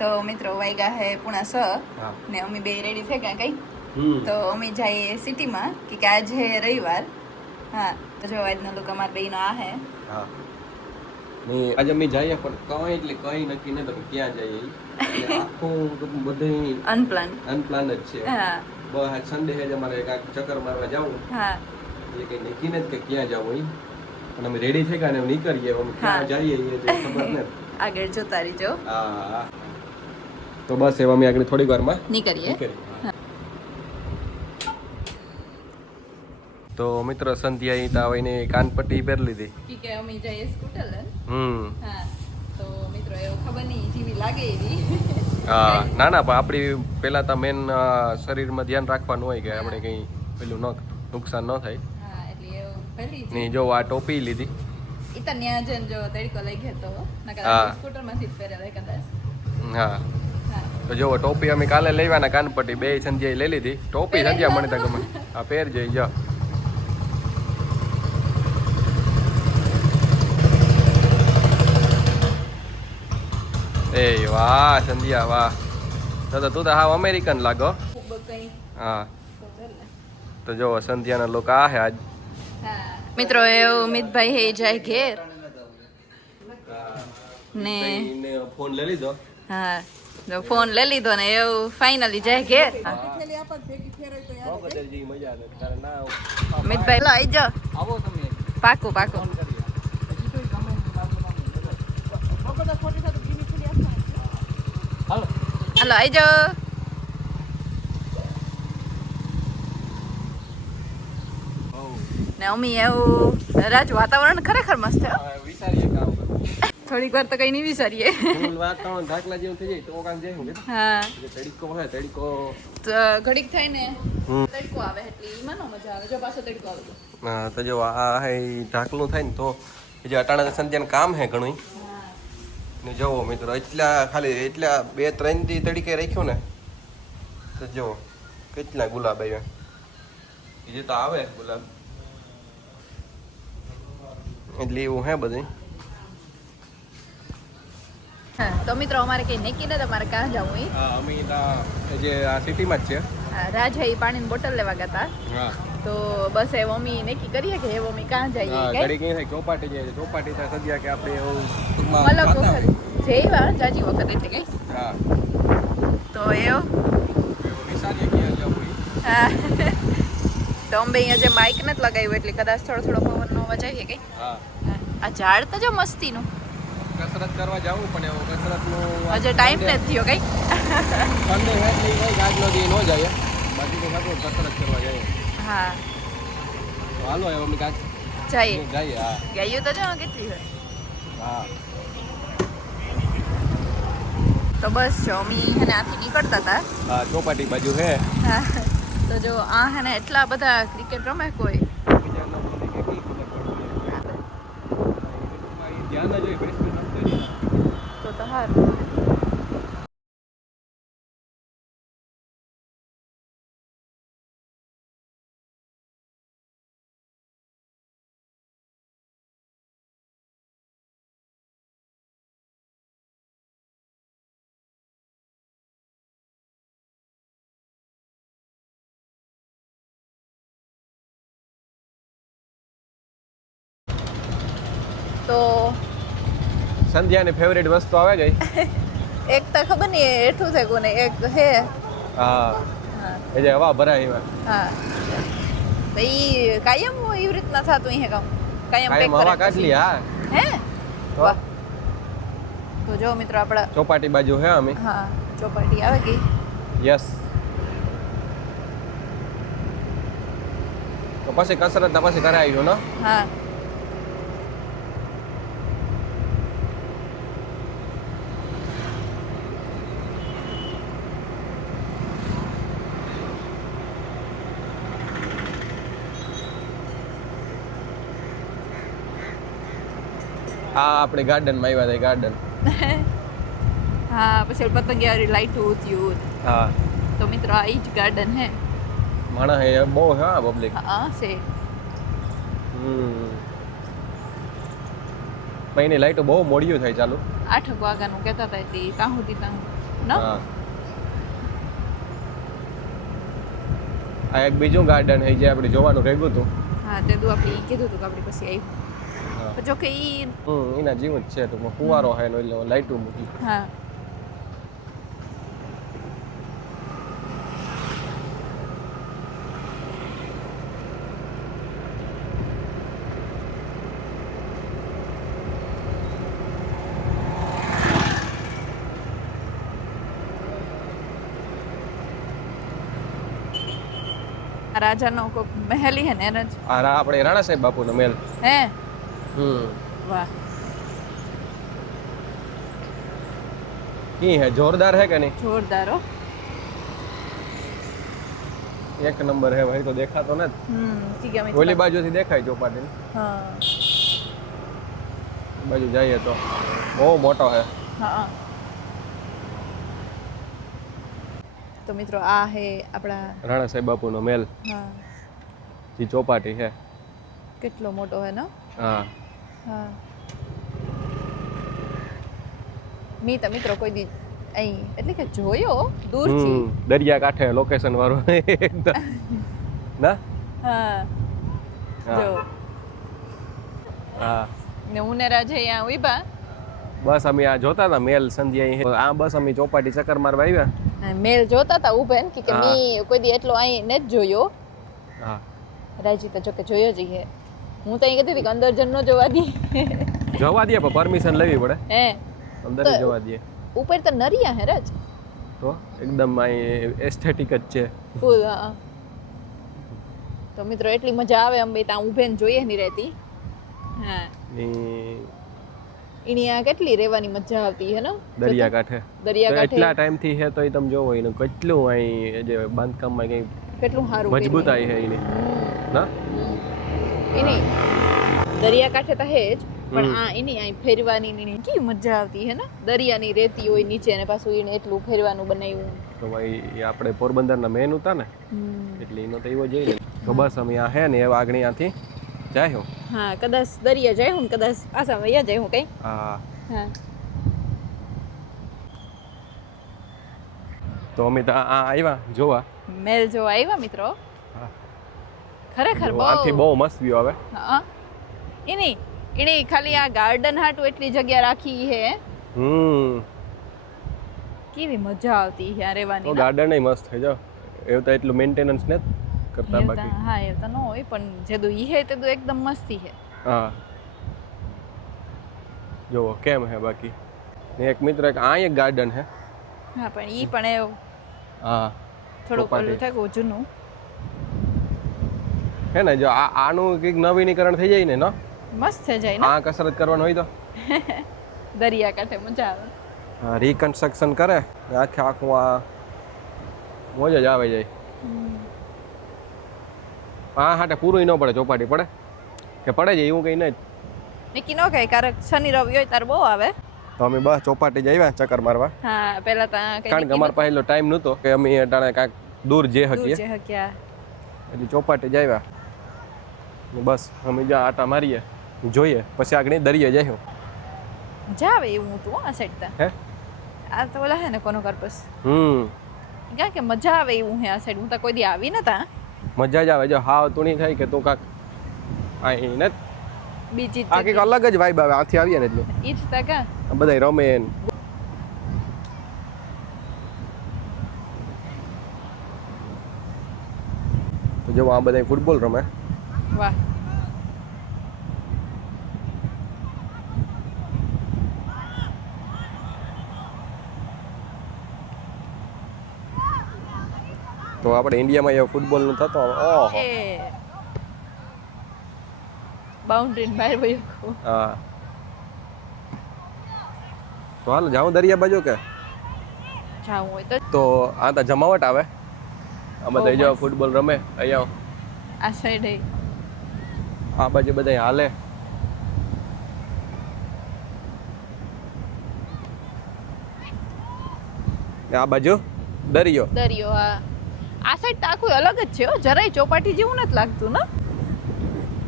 તો મિત્રો વાગ્યા હે પૂણા 6 ને અમે બે રેડી થઈ ગયા કઈ તો અમે જઈએ સિટીમાં કે આજ હે રવિવાર હા તો જો આજનો લુક અમાર બેનો આ હે હા ને આજે અમે જઈએ પણ કઈ એટલે કઈ નક્કી ન તો ક્યાં જઈએ એટલે આખું બધું અનપ્લાન જ છે હા બસ સન્ડે હે અમારે એક ચક્કર મારવા જાવું હા એટલે કઈ નક્કી નથી કે ક્યાં જવું અને અમે રેડી થઈ ગયા ને નીકળીએ અમે ક્યાં જઈએ એ ખબર નથી આગળ જોતા રહીજો હા તો બસ એવા અમે આગળ થોડી વારમાં નીકળીએ તો મિત્ર સંધ્યા તા આવીને કાનપટ્ટી પહેરી લીધી કે અમે જઈએ સ્કૂટર લઈને હા તો મિત્રો એવું ખબર નહીં જેવી લાગે એવી હા ના ના પણ આપણી પહેલા તો મેન શરીરમાં ધ્યાન રાખવાનું હોય કે આપણે કંઈ પેલું નુકસાન ન થાય હા એટલે એવું પહેલી નહીં જો આ ટોપી લીધી ઈ તો ન્યા જન જો તડકો લઈ ગયો તો નકર સ્કૂટરમાંથી જ પહેરેલા કદાચ હા તો જો ટોપી અમે કાલે લેવાના કાનપટ્ટી બે સંધ્યાએ લઈ લીધી ટોપી સંધ્યા મને તો ગમે હા પહેર જઈ જો એ વાહ સંધ્યા વાહ તો તું તો હાવ અમેરિકન લાગો હા તો જો સંધ્યાના લોકો આ હે આજ મિત્રો એ ઉમિતભાઈ હે જાય ઘેર ને ફોન લઈ લીધો હા જો ફોન લઈ લીધો ને એવું ફાઇનલી જાય ઘેર ઉમિતભાઈ લો આવી જાઓ પાકું પાકું હાલો આવી જાઓ ને અમી એવું રાજ વાતાવરણ ખરેખર મસ્ત છે થોડીક વાર તો કઈ નહીં વિચારીએ વાતાવરણ ઢાકલા જેવું થઈ જાય તો કામ જાય હા તડકો હોય તડકો ઘડીક થાય ને તડકો આવે એટલે ઈમાં નો મજા આવે જો પાછો તડકો આવે હા તો જો આ હે ઢાકલું થાય ને તો જે અટાણા સંધ્યાનું કામ હે ઘણું ને જોવો મિત્રો એટલા ખાલી એટલા 2-3 દી તડીકે રાખ્યું ને તો જો કેટલા ગુલાબ આવ્યા એ તો આવે ગુલાબ એટલે એવું હે બધું તો મિત્રો અમારે કઈ નક્કી નથી તમારે ક્યાં જવું હા અમે જે આ સિટીમાં જ છે રાજ હે પાણીની બોટલ લેવા ગયા હા તો બસ એ મમ્મી નક્કી કરીએ કે એ મમ્મી ક્યાં જઈએ ઘડી કઈ થાય ચોપાટી જાય ચોપાટી થાય સદ્યા કે આપણે એવું અલગ વખત જઈ વાર જાજી વખત એટલે કઈ હા તો એવું વિચારીએ ક્યાં જવું હા તો અમે અહીંયા જે માઇક નથી લગાવ્યું એટલે કદાચ થોડો પવનનો અવાજ આવીએ કઈ હા આ ઝાડ તો જો મસ્તીનું કસરત કરવા જાવું પણ એવું કસરતનું હજુ ટાઈમ નથી થયો કઈ સન્ડે હેડ લઈ ગઈ આજનો દી ન જાય બાકી તો સારું કસરત કરવા જાય હા તો હાલો હવે અમે કાંક જઈએ હા ગયું તો જો કેટલી હોય હા તો બસ જો અમે હે ને આથી નીકળતા હતા હા ચોપાટી બાજુ હે હા તો જો આ હે ને એટલા બધા ક્રિકેટ રમે કોઈ તો હારું તો સંધ્યાની ફેવરેટ વસ્તુ આવે ગઈ એક તો ખબર નહીં એઠું છે કોને એક હે હા એ જે હવા ભરાય એમાં હા તો ઈ કાયમ એવી રીતના થતું હે કામ કાયમ પેક હવા કાઢલી હા હે વાહ તો જો મિત્રો આપડા ચોપાટી બાજુ હે અમે હા ચોપાટી આવે ગઈ યસ તો પછી કસરત ના પછી કરાવી ને હા હા આપણે ગાર્ડનમાં આવ્યા હતા ગાર્ડન હા પછી પતંગિયારી લાઈટ થયું હા તો મિત્રો આ ઈ જ ગાર્ડન હે માણસ હે બહુ હે પબ્લિક હા છે મહિની લાઈટો બહુ મોડિયું થાય ચાલુ 8 વાગ્યાનું કહેતા હતા તે ત્યાં સુધી ત્યાં નો હા આ એક બીજું ગાર્ડન છે જે આપણે જોવાનું રહેલું હતું. હા તે તો આપણે કીધું હતું કે આપણે પછી આવ્યું જો કે ઈ એના જેવું જ છે તો ફુવારો છે એટલે લાઈટો મૂકી. હા રાજાનો કોક મહેલ હે ને એને જ આ આપણે રાણા સાહેબ બાપુનો મહેલ. હે વાહ વાહ કી હે જોરદાર હે કે નહીં? જોરદાર હો એક નંબર હે ભાઈ તો દેખાતો ને ઠીક છે ઓલી બાજુથી દેખાય ચોપાટી. હા બાજુ જઈએ તો બહુ મોટો હે. હા તો મિત્રો આ હે આપણા રાણા સાહેબ બાપુનો મહેલ. હા જે ચોપાટી છે કેટલો મોટો હે ને. હા હા મી તો મિત્રો કોઈ દી અહીં એટલે કે જોયો દૂરથી દરિયા કાંઠે લોકેશન વાળું ના. હા જો હા ને ઉનેરા છે અહીંયા ઉભા બસ અમે આ જોતા હતા મેલ સંધ્યા આ બસ અમે ચોપાટી ચક્કર મારવા આવ્યા. મેલ જોતા હતા ઉભા ને કે મી કોઈ દી એટલો અહીં ને જ જોયો. હા રાજી તો જો કે જોયો જ હે. હું તો અહીં કહેતી હતી કે અંદર જન નો જોવા દી જવા દે પણ પરમિશન લેવી પડે. હે અંદર જવા દે. ઉપર તો નરિયા હે રાજ તો એકદમ અહીં એસ્થેટિક જ છે ફૂલ. હા તો મિત્રો એટલી મજા આવે અમે ત્યાં ઊભે ને જોઈએ નહીં રહેતી. હા એની આ કેટલી રહેવાની મજા આવતી હે ને દરિયા કાંઠે. દરિયા કાંઠે એટલા ટાઈમ થી હે તો એ તમે જોવો એને કેટલું અહીં જે બાંધકામમાં કઈ કેટલું સારું મજબૂતાઈ હે એની ના એની દરિયા કાંઠે તો હે જ પણ આ એની અહીં ફેરવાની ની કેવી મજા આવતી હે ને દરિયાની રેતી હોય નીચે ને પાછું એને એટલું ફેરવાનું બનાવ્યું તો ભાઈ આપણે પોરબંદરના મેન હતા ને એટલે એનો તો એવો જઈ ને તો બસ અમે આ હે ને એવા આગળ ત્યાંથી જાય હું. હા કદાચ દરિયા જાય હું કદાચ આસામ વયા જાય હું કઈ. હા હા તો અમે તો આ આવ્યા જોવા મેલ જોવા આવ્યા મિત્રો. ખરેખર બહુ આથી બહુ મસ્ત વ્યૂ આવે. હા એની ખાલી આ ગાર્ડન હાટુ એટલી જગ્યા રાખી હે. કેવી મજા આવતી હે રહેવાની. તો ગાર્ડન એ મસ્ત થઈ જાવ એવું તો એટલું મેન્ટેનન્સ ને કરતા બાકી. હા એ તો ન હોય પણ જેદુ ઈ હે તે તો એકદમ મસ્તી હે. હા જો કેમ હે બાકી ને એક મિત્ર એક આ એક ગાર્ડન હે. હા પણ ઈ પણ એવું હા થોડું પેલું થાય જૂનું હે ને જો આનું કંઈક નવીનીકરણ થઈ જાય ને નો મસ્ત થઈ જાય ને આ કસરત કરવાનું હોય તો દરિયા કાંઠે મજા આવે. હા રિકન્સ્ટ્રક્શન કરે આખે આખું આ મોજ જ આવે જાય. હા હાટે પૂરું ન પડે ચોપાટી પડે કે પડે છે એવું કંઈ નહીં નક્કી ન કહે ક્યારેક શનિ રવિ હોય ત્યારે બહુ આવે. તો અમે બસ ચોપાટી જ આવ્યા ચક્કર મારવા. હા પહેલા તો કારણ કે અમારે પાસે એટલો ટાઈમ નહોતો કે અમે અટાણે કાંઈક દૂર જઈ શકીએ એટલે ચોપાટી જ આવ્યા બસ અમે જ્યાં આટા મારીએ જોઈએ પછી આગળ દરિયે જઈશું. મજા આવે એવું હતું આ સાઈડ તો. હે આ તો ઓલા હે ને કોનો કર્પસ ક્યાં કે મજા આવે એવું હે આ સાઈડ. હું તો કોઈ દી આવી નતા. મજા જ આવે જો હાવ તુણી થાય કે તું કાક અહીં ને બીજી આ કંઈક અલગ જ વાઇબ આવે આથી આવીએ ને એટલે ઈ જ તા કા બધાય રમે તો જો આ બધાય ફૂટબોલ રમે. વાહ તો આપણે ઇન્ડિયામાં એવો ફૂટબોલ નું થતો ઓહો બાઉન્ડ્રી બહાર વયો. હા તો હાલ જાઉં દરિયા બાજુ કે જાવું હોય તો આ તો જમાવટ આવે આ બધા જો ફૂટબોલ રમે અહીંયા આ સાઈડ આ બાજુ બધા હાલે. આ બાજુ દરિયો હા આ સાઈડ તો આખું અલગ જ છે હો જરાય ચોપાટી જેવું નથી લાગતું ને.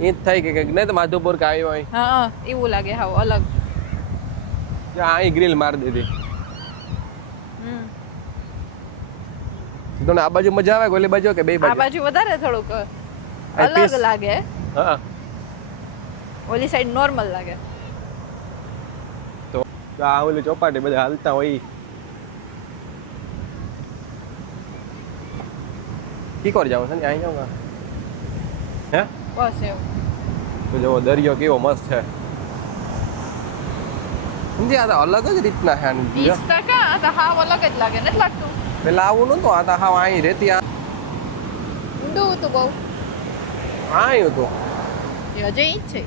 એ જ થાય કે નહીં તો માધુપુર કે આવ્યો હોય હા એવું લાગે હાવ અલગ. અહીં ગ્રીલ મારી દીધી તમને આ બાજુ મજા આવે કે ઓલી બાજુ કે બે આ બાજુ? બાજુ વધારે થોડુંક અલગ peace. લાગે. હા ઓલી સાઈડ નોર્મલ લાગે. તો આ ઓલી ચોપાટી બધા હાલતા હોય કી કોર જાવ છે ને અહીં જાવ હે બસ એવું. તો જો દરિયો કેવો મસ્ત છે સમજી આ તો અલગ જ રીતના છે આની બીજા. 20% આ તો હાવ અલગ જ લાગે નથી લાગતું? પેલા આવું નતું આ તો હાવ અહીં રેતી ઊંડું હતું બહુ. અહીં હતું એ હજી ઈ જ છે.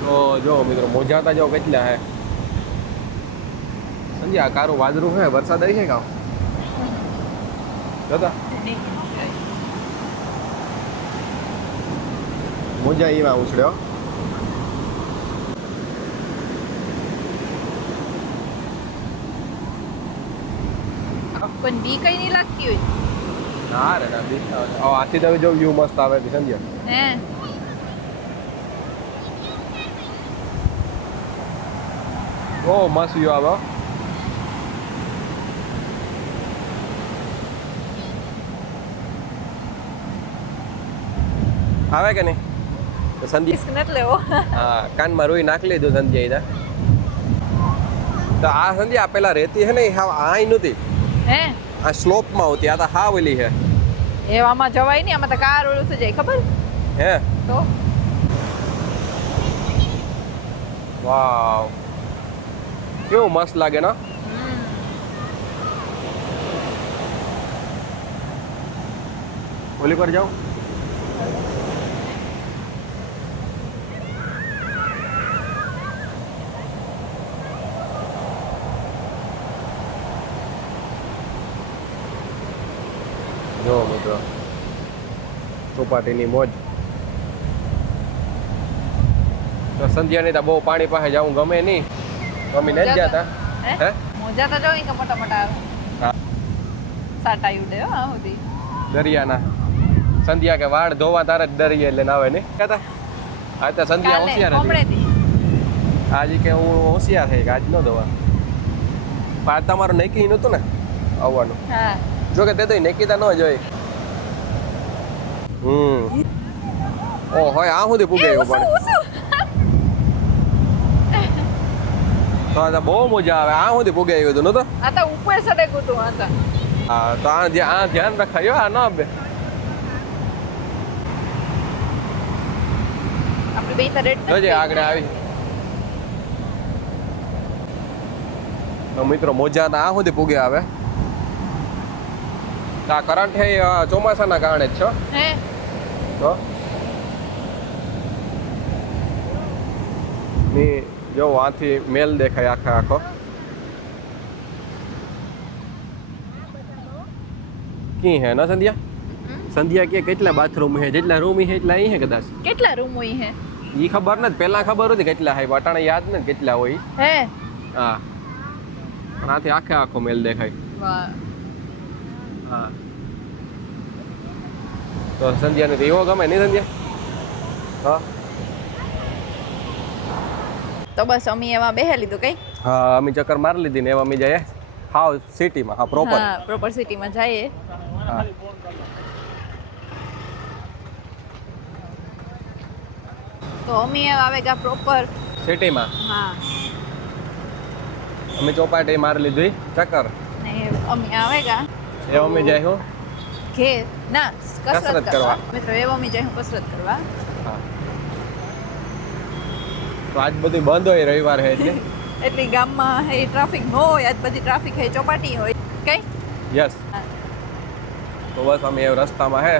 તો જો મિત્રો મોજાતા જો કેટલા હે સમજી આ કારું વાદળું હે વરસાદ આવી છે કામ જોતા મોજા એમાં ઉછળ્યો પણ બી કઈ નહીં લાગતી હોય. ના રે ના બીક આથી તમે જો વ્યૂ મસ્ત આવે છે સમજ્યા હે ઓ મસ્ત વ્યૂ આવે આવે કે નહીં તો સંધ્યા રિસ્ક નથી લેવો. હા કાનમાં રોઈ નાખી લીધું સંધ્યા તો આ સંધ્યા પેલા રેતી હે ને હા આઈ નહોતી હે આ સ્લોપમાં હોતી આ તો હા ઓલી હે એવામાં જવાય નહીં. આમાં તો કાર ઓલું થઈ જાય ખબર હે તો. વાવ કેવું મસ્ત લાગે ને ઓલી પર જાઉં જો મિત્રો ચોપાટીની મોજ તો સંધ્યાની તો બહુ પાણી પાસે જવું ગમે નહીં અમે નથી જતા હે મોજા તો જોઈ કે મોટા મોટા આવે. હા સાટા ઉડે હો આ સુધી. દરિયાના સંધ્યા કે વાળ ધોવા તારે જ દરિયે લઈને આવે ને કહેતા આ તો સંધ્યા કાલે હોશિયાર હતી કોમળેથી. આજે કે હું હોશિયાર થઈ કે આજ ન ધોવા પણ આજ તમારું નક્કી નહોતું ને આવવાનું હા જો કે તે તો નક્કીતા ન જોઈ ઓ હોય આ સુધી પૂગે એવું પણ તો આ તો બહુ મજા આવે આ સુધી પૂગે આવ્યું હતું નતો આ તો ઉપર સડે કુતું આ તો. હા તો આ ધ્યાન રખાયો આ ન બે આપણી બેન તો રેડ જોજે આગળ આવી તો મિત્રો મોજા તો આ સુધી પૂગે આવે આ કરંટ હે ચોમાસાના કારણે જ છો હે તો ની જો આથી મેલ દેખાય આખો કી હે ના સંધ્યા કે કેટલા બાથરૂમ હે જેટલા રૂમ હે એટલા અહીં હે કદાચ કેટલા રૂમ હોય હે ઈ ખબર નથી પહેલા ખબર હતી કેટલા હે અટાણે યાદ નથી કેટલા હોય હે હા પણ આથી આખો મેલ દેખાય વાહ. હા તો સંધ્યાને તો એવો ગમે નહીં સંધ્યા હા તો બસ અમે એમાં બેહી લીધું કઈ. હા અમે ચક્કર મારી લીધી ને એવા અમે જઈએ હાવ સિટીમાં હા પ્રોપર હા પ્રોપર સિટીમાં જઈએ. હા તો અમે આવેગા પ્રોપર સિટીમાં હા અમે ચોપાટી મારી લીધી ચક્કર ને અમે આવેગા એ અમે જાય હું ઘેર ના કસરત કસરત કરવા. કરવા મિત્રો એવો અમે જાય કસરત કરવા. હા તો આજ બધું બંધ હોય રવિવાર હે એટલે એટલે ગામમાં હે ટ્રાફિક ન હોય આજ બધી ટ્રાફિક હે ચોપાટી હોય કઈ. યસ તો બસ અમે એ રસ્તામાં હે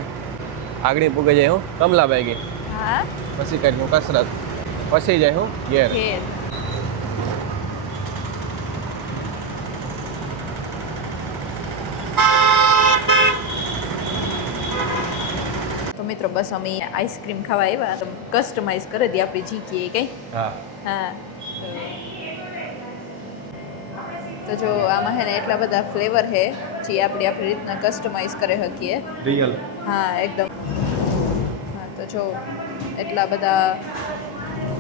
આગળ પૂગે જાય હું કમલાબાઈ ગઈ હા પછી કરી હું કસરત પછી જાય હું ઘેર ઘેર. તો મિત્રો બસ અમે આઈસ્ક્રીમ ખાવા આવ્યા તો કસ્ટમાઇઝ કરી દી આપણી જીકીએ કઈ. હા હા તો જો આમાં હે ને એટલા બધા ફ્લેવર હે જે આપણી રીતના કસ્ટમાઇઝ કરી શકીએ. રિયલ હા એકદમ. હા તો જો એટલા બધા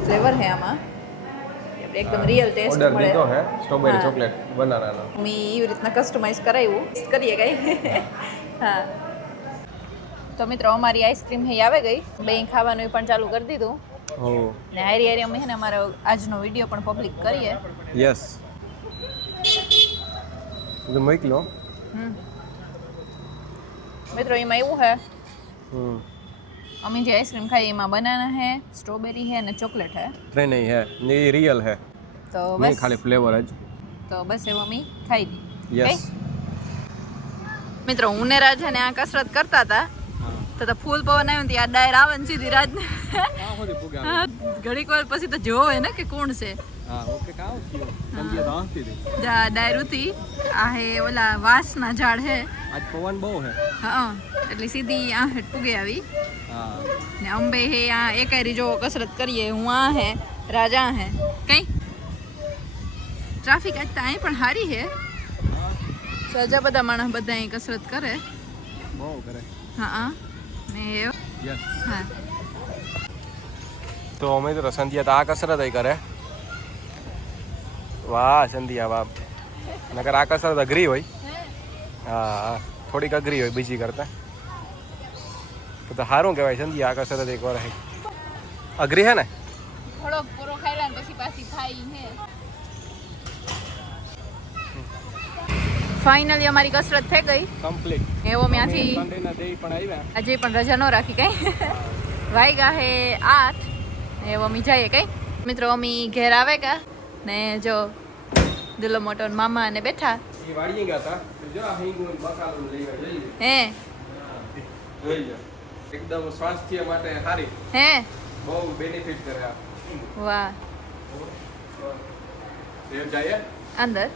ફ્લેવર હે આમાં એકદમ રિયલ ટેસ્ટ ઓર્ડર મળે. દીધો હે સ્ટ્રોબેરી ચોકલેટ બનાનાનો. મેં એવી રીતના કસ્ટમાઇઝ કરાવ્યું કરીએ કઈ. હા તો મિત્રો અમારી આઈસ્ક્રીમ હે આવે ગઈ, બે ખાવાનું પણ ચાલુ કરી દીધું. ને હારી હારી અમે હે ને અમારો આજનો વિડીયો પણ પબ્લિક કરીએ. યસ તો મોકલો. મિત્રો એમાં એવું હે અમે જે આઈસ્ક્રીમ ખાઈએ એમાં બનાના હે, સ્ટ્રોબેરી હે અને ચોકલેટ હે. ટ્રેન નહીં હે, ये रियल है. તો नहीं બસ खाली फ्लेवर है. તો બસ એવું અમે ખાઈ દી. यस મિત્રો ઉનેરા છે ને આ કસરત કરતા હતા તો ફૂલ પવન આવ્યો ને આ ડાયર આવે ને સીધી રાત ઘડીક વાર પછી તો જોવે ને કે કોણ છે. ડાયર ઉતી આ હે ઓલા વાસના ઝાડ હે. आज पवन બહુ હે. હા એટલે સીધી આ હેઠ પૂગે આવી. ને અંબે હે આ એકારી જો કસરત કરીએ. હું આ હે રાજા હે કઈ ટ્રાફિક આજ તો અહીં પણ હારી હે. સજા બધા માણસ બધા અહીં કસરત કરે. બહુ કરે. હા ને યસ હા તો અમે તો સંધ્યા તો આ કસરત કરે. વાહ સંધ્યા વાહ. નકર આ કસરત અઘરી હોય. હા થોડીક અઘરી હોય બીજી કરતા. તો સારું કહેવાય સંધ્યા આ કસરત એક વાર અઘરી હે ને. થોડોક પૂરો ખાઈ લે પછી પાછી થાય હે. ફાઇનલી અમારી કસરત થઈ ગઈ કમ્પ્લીટ. એવો મ્યાથી સન્ડેના ડે પણ આવ્યા. આજે પણ રજા ન રાખી કઈ. વાગ્યા હે 8 એવો અમે જઈએ કઈ. મિત્રો અમે ઘેર આવે કા ને જો દિલો મોટો મામા ને બેઠા એ વાડીએ ગયા હતા. જો આ હિંગુ ને બકાલો લઈ જઈએ. હે જોઈ લો. એકદમ સ્વાસ્થ્ય માટે સારી. હે બહુ બેનિફિટ કરે આ. વાહ દેવ જાય અંદર